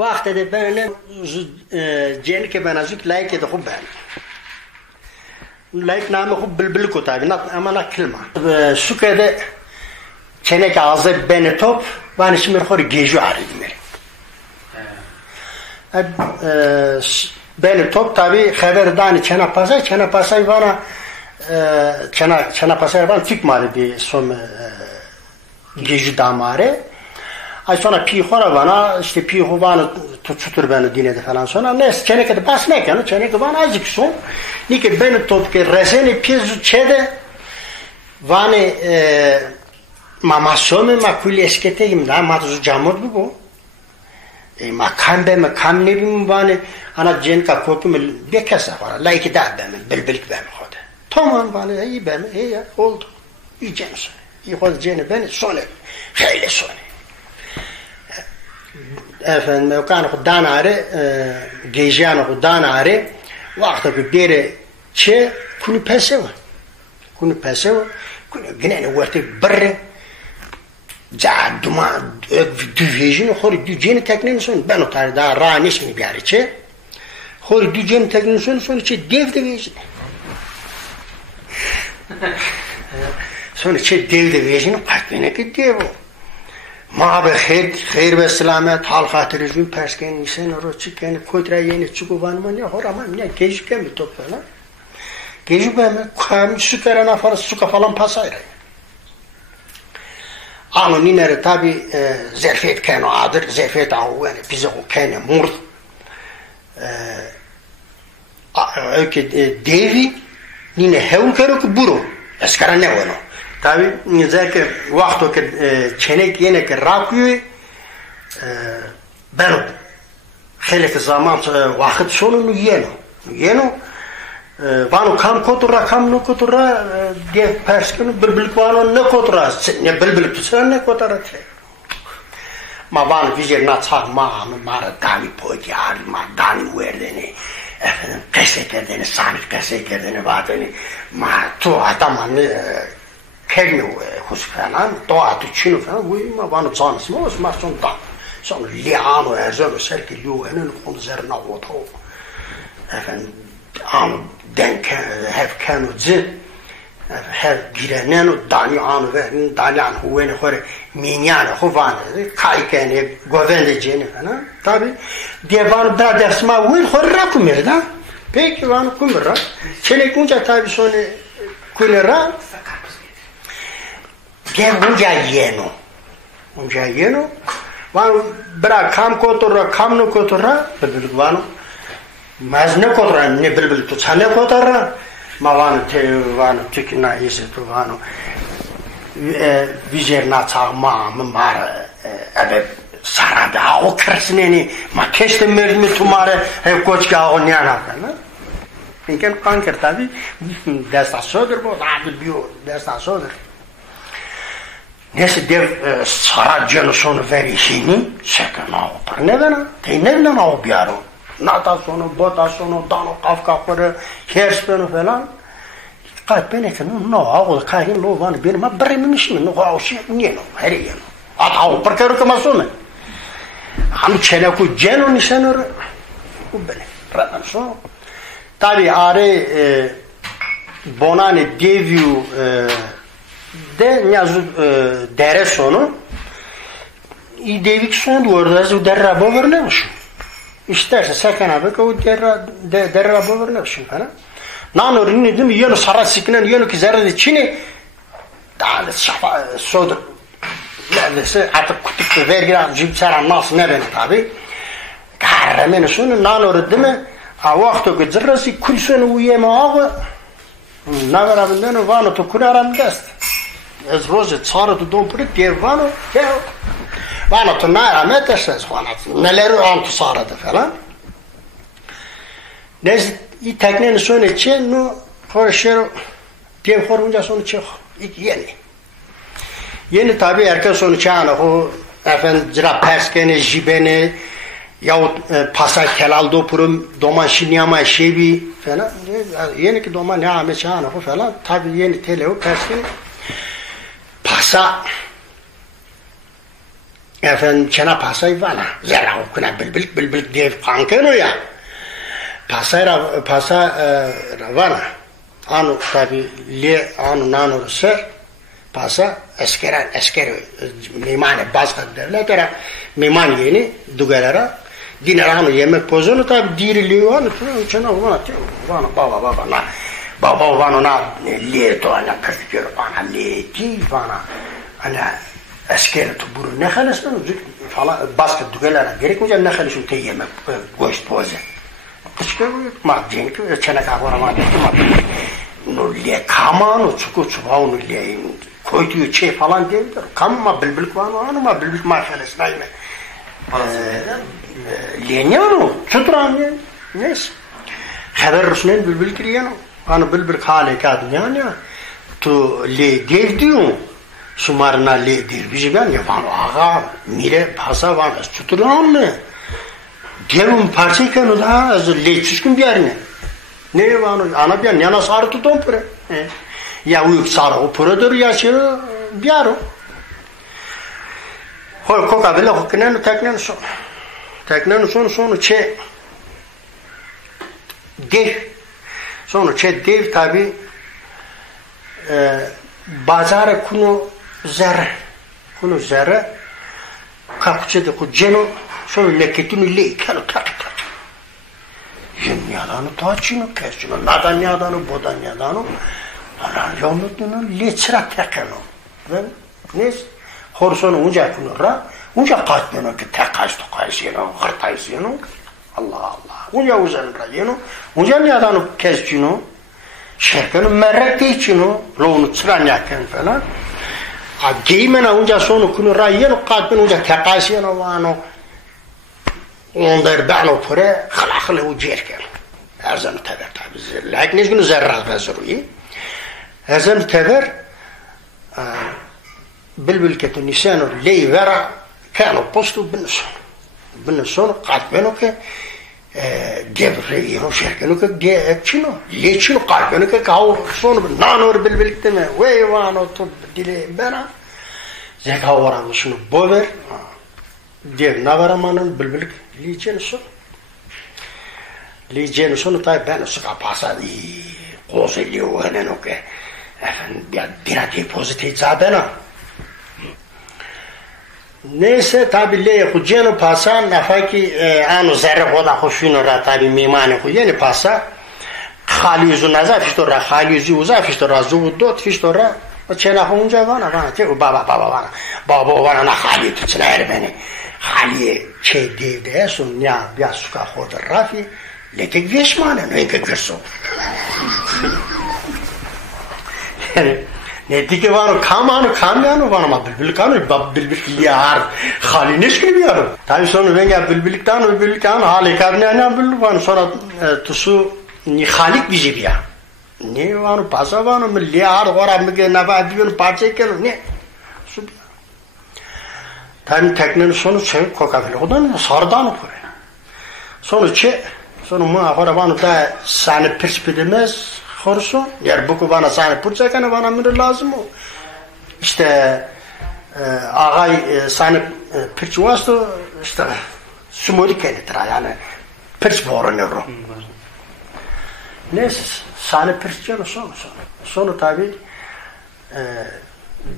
وقت ده بین جن که بنازک لایک ده خوب بین لایک نام خوب بلبل کتابی نه اما نه کلمه شو کده چنه که آزه بین توپ وانش میخوری گیجو عریض میره بین توپ تابی خبر دانی چنه پاسای وانا چنه پاسای وان فیک ماری دی سوم گیجو داماره ay sonra pihora bana işte pihu bana tutur beni dinledi falan sonra ne çene kadar basmak yani çene kadar azıcık son ni ki beni top ki reseni pizu çede vani mama somi ma kuli esketeyim da ma tuzu camot bu ma kambe ma kamne bim vani ana cen ka kopum bekasa var la iki da ben bilbilik ben hoda tamam vani iyi ben iyi oldu iyi cens iyi hol cene beni sone hele sone efendim kan xudan are gejan xudan are vaqta ki dere che kuni pesewa kuni gene warte barre ja duma du vision xor du jeni teknin son ben otar da ra nishni biare che xor du jeni teknin son che dev de vision son che dev de vision patene ki devo ما به خیر به سلامت حال خاطر جون پس که نیسن رو چی کنه کدر یعنی چیکو وانمانی هر ama ne gece kemi topla gece ben kam süper nafar suka falan pasayra ama ninere tabi zerfet kano adır zerfet au yani bize o kene murt öke devi nine hevul kero ki buru eskara ne ono tabi zerke vakto ke çenek yine ke rakıyor ben خیلی zaman vakit sonunu yeno vano kam kotura kam no kotura de perskenu bilbilik vano ne kotura ne bilbilik sen ne kotura ma vano vijer na tak ma dani poji ari ma dani verdeni efendim kesekerdeni sanit kesekerdeni vadeni ma tu adam ne kelme hus falan doğa tuçinu falan bu ma vano zansmo ma son da sono liano e sono cerchi lui e non conserva auto efendim an denk have cano zit have gireneno dani an ve dani an huene hore minyana hovan kai kene govende jene falan tabi divan da desma wil hore rakumir da peki van kumra çene kunca tabi sone kulera gen unja yeno van bra kam kotora kam no kotora bilbil vano mazne kotora ne bilbil to chane kotora ma vano tikna ise to vano vijer na çağma mar ebe sarada o kresneni ma keste mermi tumare he koçka o nyana na finken kanker tabi desta soder bo abi bio desta soder nesse dev saraceno sono veri sini seka na opar nevena te nevna na obiaro nata sono bota sono dano kafka kore kerspeno falan kai pene che no hago kai lo van bene ma bremish no hago shi nieno herieno atao perché ero come sono am chena ku geno ni senor bene pradan so tabi are bonane deviu de nyazu dere sonu i devik son orada o derra bovernemiş. İsterse sakın abi ki o derra bovernemiş falan. Nanor ne dedim yenu sarat sikinen yenu ki zerre çini daha şafa sodur. Neredeyse artık kutup vergiler cimsara nas ne ben tabi. Kahramen sonu nanor değil mi? A vakto ki zerresi kulsunu uyema ağı navarabinden vano to kunaram dest. Ez roze çare tu dompre vano ke vano to nara metes vano neler antu sarada falan nez i teknen sone çen no hoşero diye horunca sonu çık yeni tabi erken sonu çana o efendim cira perskene jibene yahut pasay kelaldo purum doman şinyama şebi falan yeni ki doman ne ame çana o falan tabi yeni teleo perskene pasa efendim çena pasay vana zerra okuna bilbil dev kankeno ya pasa vana anu tabi le anu nano ser pasa esker mimane bazı devletlere miman yeni dugalara dinarano yemek pozunu tabi diriliyor anu çena vana baba vana na le to ana kafir vana le ti vana ana asker tuburu ne halasın falan bazı dugalara gerekmeyecek ne halasın te yemek goş poze kışkı maddenin ki çene kavara madde no le kamano çuvaunu le koyduğu şey falan değil kamma bilbil kavano ama bilbil marşalas nayme lenyano çutran nes haber rusnen bilbil kiriyano ana bilbil hale kad yani tu le devdiu sumarna le dirbici ben yapan ağa mire pasa var çutran ne Gelin parçayken o da le çüşkün bir yerine. Ne var o? Ana bir yana sarı tuton pure. Ya uyuk sarı o puredir ya şey bir yer o. Hol koka bile hokinen teknen sonu çe dev sonu çe dev tabi bazara kunu zerre kapçede ku ceno sono lekketini lì caro tac genialano tacino kesino nadanyadano bodanyadano alan yomutunu litsra tekano ben nes horson unca kunura unca katmeno ki tekasto kaysino hartaysino Allah unca uzanra yeno unca nyadano kesino şerkano merretecino lonu tsranyaken falan a geymena unca sonu kunura yeno katmeno unca tekaysino vano onlar bano pure خلاخله وجيركل ارزم تبر تابز لكن نجنو زرع بزروي ارزم تبر بلبل كتنسانو لي ورا كانوا بوستو بالنسون قاعد بينو ك جبريلو شركنو ك جيتشنو ليتشنو قاعد بينو ك كاو صون نانور بلبل تما وي وانو تو ديلي بنا زي كاو ورا شنو بوبر دير نافرمانن بلبل Licenin sonu tabi ben sıka pasadı kozeliyor hemen o ki bir adet pozitif zabena neyse tabi le kujeno pasa nafaki anu zerre koda hoşunu ra tabi mimane kujeni pasa khali uzu nazar fishtora khali uzu fishtora zubudot fishtora çena hunca vana te baba vana na khali tutsner beni khali şey devde sun ya bir suka hoda rafi letek vieşmane ne görso ne dike var kamyanı var ama bilbil kanı bilbil yar khali neş gibi tabi sonra ben bilbillikten hali karnına bilbil var sonra tusu ni khalik bizi ya ne var pasa var mı liyar var mı ki naba diyor parça kelo ne su tabi teknenin sonu şey kokafil odan sardan pure sonu mu ahora bana da sani perspektifimiz horso yer buku bana sani purçakana bana mı lazım o işte ağay sani perçuvasto işte sumori kenetra yani perç boranero neyse sani perçero sonu tabi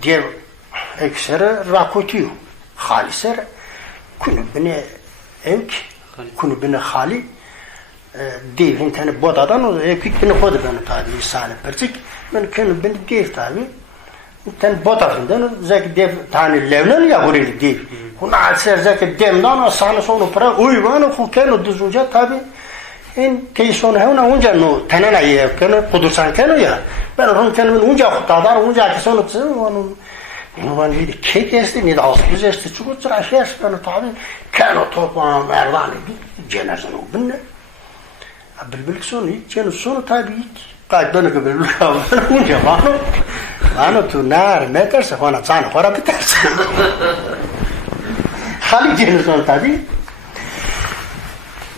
diğer eksere rakotio haliser kunu bine evk kunu bine hali dev hintani bodadan o evkik bine kodu bine tabi sani perçik ben kunu bine dev tabi ten bodadan zeki dev tani levlen ya burayı dev kuna alser zeki demdan o sani sonu para uyvanı kukenu düzunca tabi in teyson hevna unca no tanana ye kenu kudursan kenu ya ben onun kenu unca kutadar unca kesonu tsu Numan vidi kekesti mi da auspizesti çukutsura aşerskanı tabi kenu toplana merdani cenersen o binne bilbilik sonu cenu sonu tabi kaydını ki bilbilik avlanı unca bana tu nar meterse hona çanı hora biterse hali cenu sonu tabi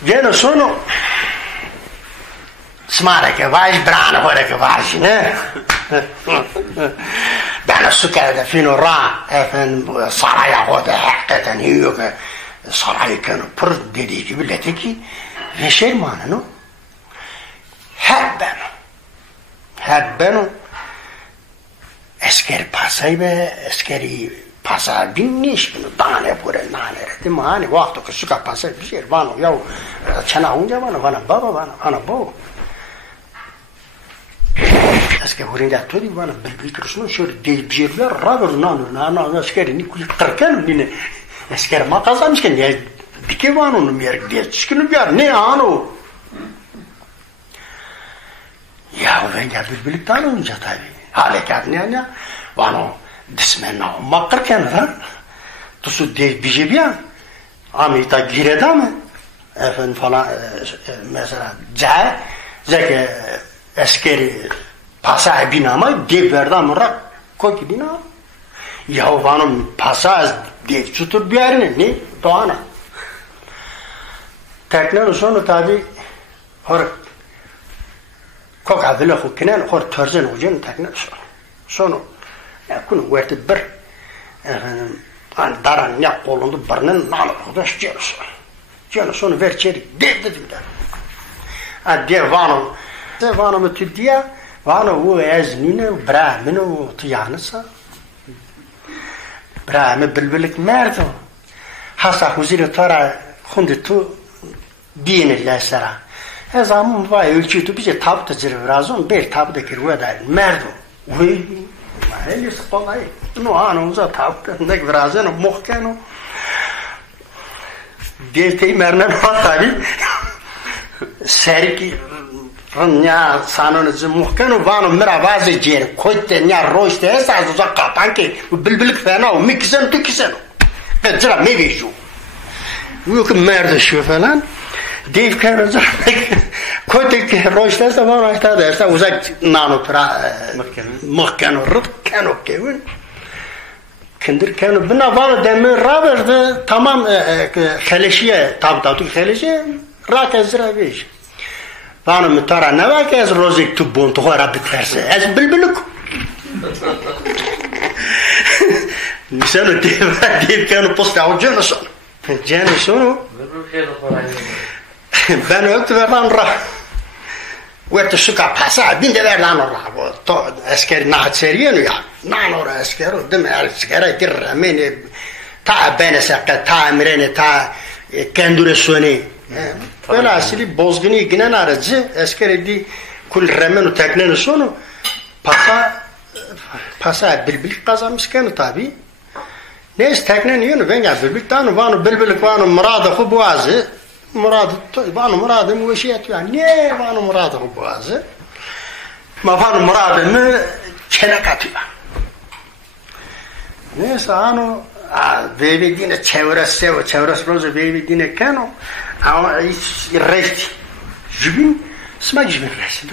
cenu sonu smara che vai brano poi che vai ne Yani sükerde fino ra efendim saraya koydu hakikaten yok sarayı kanı pır dediği gibi leti ki ve şey manı hep ben esker pasay be eskeri pasa binmiş bunu dane pure nane değil mi hani vakti ki suka pasay bir şey var ya çana unca bana baba bana bu eski buraya tuttu bana bir kırışını şöyle değiştirdiler radır nane eskeri ni kırkan bine esker makazamış ki ne dike var onun yer diye çıkınıp ya ne ano ya ben ya birlik tanınca tabii harekat ne vano dismenna makarken ha tusu de bijebya amita gireda mı efendim falan mesela zeke eskeri pasa binama de verdam rak koki bina ya vano pasa de tutur bir yerine ne doğana teknoloji sonu tabi hor koka vela hukinen hor törzen hocun teknoloji sonu yakın verdi bir an daran ya kolundu barının nalı da sonu ver çelik dedim de a de vano mu tüdiya vano o eznine brahmino tiyansa brahme bilbilik merdo hasa huzir tara hundi tu dinle sara zaman vay ölçü tu bize tabta zirve razon bir tabda kirve da merdo ve Ele kolay. No ano uza tabta ne vrazeno mohkeno. Dete mernen hatari. Serki ranya sanonuz mohkeno vano mera vaze cer koyte nya roşte esas uza kapanke bilbilik fena o miksen tukisen. Bedra meveju. Yok merde şu falan. Dev kanıza koyte ki roşte zaman ayta derse uzak nano pra mahkano rıkkano kevin kindir kanu bina var demir raverdi tamam xeleşiye tabtatu xeleşiye rak ezraviş bana mutara ne var ki ez rozik tubun tuhara biterse ez bilbilik nisano dev kanu posta o Jenison ben öktü verdan ra Wete suka pasa binde verdan ra to askeri nahatseriyen ya nanora askero dem askera tirramene ta bene sakka ta amrene ta kendure soni böyle asili bozguni ginen aracı askeri di kul ramen teknen sonu pasa bilbil kazanmışken tabi neyse teknen yönü ben ya bilbil tanu vanu bilbil vanu murada ku boğazı muradı müşiyet yani ne vanu muradı ku boğazı ma vanu muradı mı çene katıyor neyse anu bebi dine çevresi rozu bebi dine kano ama resti jubin sma jubin resti